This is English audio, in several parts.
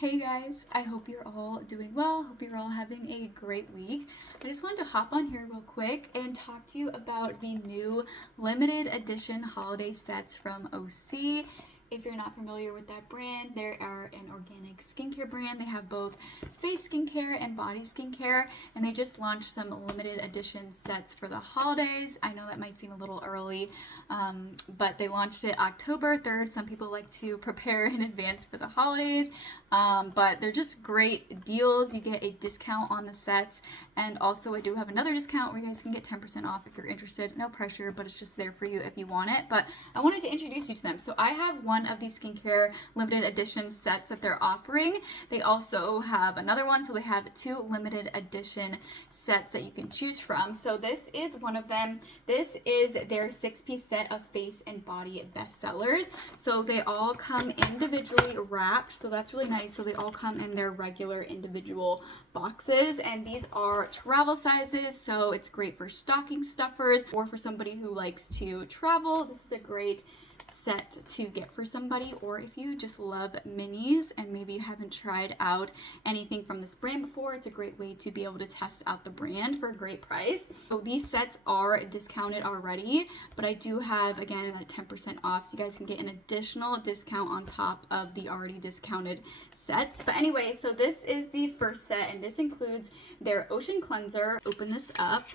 Hey guys, I hope you're all doing well. Hope you're all having a great week. I just wanted to hop on here real quick and talk to you about the new limited edition holiday sets from Osea. If you're not familiar with that brand, they are an organic skincare brand. They have both face skincare and body skincare, and they just launched some limited edition sets for the holidays. I know that might seem a little early, but they launched it October 3rd. Some people like to prepare in advance for the holidays, but they're just great deals. You get a discount on the sets, and also I do have another discount where you guys can get 10% off if you're interested. No pressure, but it's just there for you if you want it. But I wanted to introduce you to them. So I have one of these skincare limited edition sets that they're offering. They also have another one, so they have two limited edition sets that you can choose from. So this is one of them. This is their 6-piece set of face and body bestsellers. So they all come individually wrapped, so that's really nice. So they all come in their regular individual boxes, and these are travel sizes, so it's great for stocking stuffers or for somebody who likes to travel. This is a great set to get for somebody, or if you just love minis and maybe you haven't tried out anything from this brand before, it's a great way to be able to test out the brand for a great price. So these sets are discounted already, but I do have, again, a 10% off, so you guys can get an additional discount on top of the already discounted sets. But anyway, so this is the first set, and this includes their Ocean Cleanser. Open this up.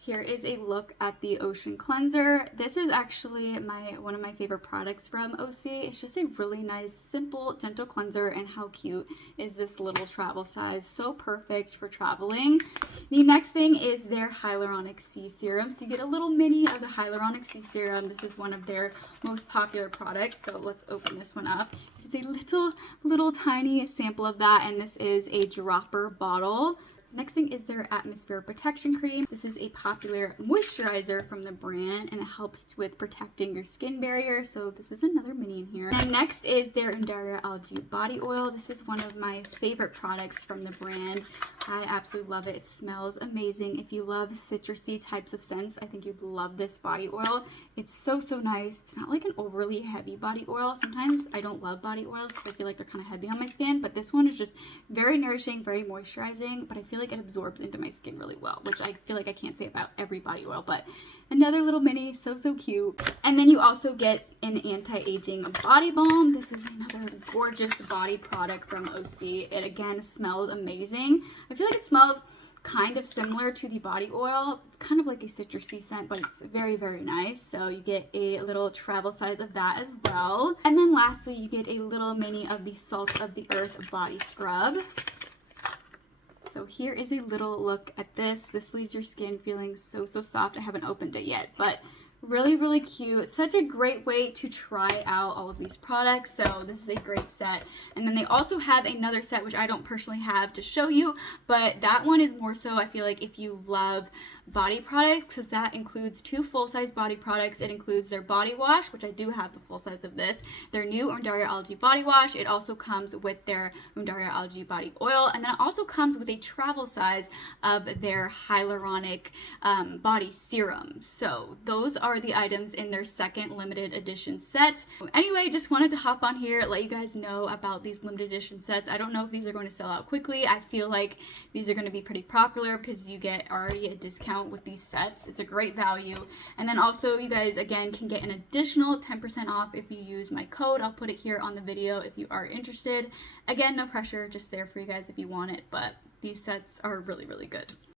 Here is a look at the Ocean Cleanser. This is actually one of my favorite products from Osea. It's just a really nice, simple, gentle cleanser, and how cute is this little travel size? So perfect for traveling. The next thing is their Hyaluronic C Serum. So you get a little mini of the Hyaluronic C Serum. This is one of their most popular products. So let's open this one up. It's a little tiny sample of that, and this is a dropper bottle. Next thing is their Atmosphere Protection Cream. This is a popular moisturizer from the brand, and it helps with protecting your skin barrier. So this is another mini in here. And next is their Undaria Algae Body Oil. This is one of my favorite products from the brand. I absolutely love it. It smells amazing. If you love citrusy types of scents, I think you'd love this body oil. It's so nice. It's not like an overly heavy body oil. Sometimes I don't love body oils because I feel like they're kind of heavy on my skin, but this one is just very nourishing, very moisturizing, but I feel like it absorbs into my skin really well, which I feel like I can't say about every body oil. But another little mini, so cute. And then you also get an anti-aging body balm. This is another gorgeous body product from Osea. It again smells amazing. I feel like it smells kind of similar to the body oil. It's kind of like a citrusy scent, but it's very nice. So you get a little travel size of that as well. And then lastly, you get a little mini of the Salt of the Earth body scrub. So here is a little look at this. This leaves your skin feeling so soft. I haven't opened it yet, but really cute. Such a great way to try out all of these products. So this is a great set. And then they also have another set, which I don't personally have to show you, but that one is more so, I feel like, if you love body products, because that includes two full-size body products. It includes their body wash, which I do have the full size of this, their new Undaria Algae body wash. It also comes with their Undaria Algae body oil, and then it also comes with a travel size of their hyaluronic body serum. So those are the items in their second limited edition set. Anyway, just wanted to hop on here, let you guys know about these limited edition sets. I don't know if these are going to sell out quickly. I feel like these are going to be pretty popular because you get already a discount with these sets. It's a great value. And then also you guys again can get an additional 10% off if you use my code. I'll put it here on the video if you are interested. Again, no pressure, just there for you guys if you want it, but these sets are really good.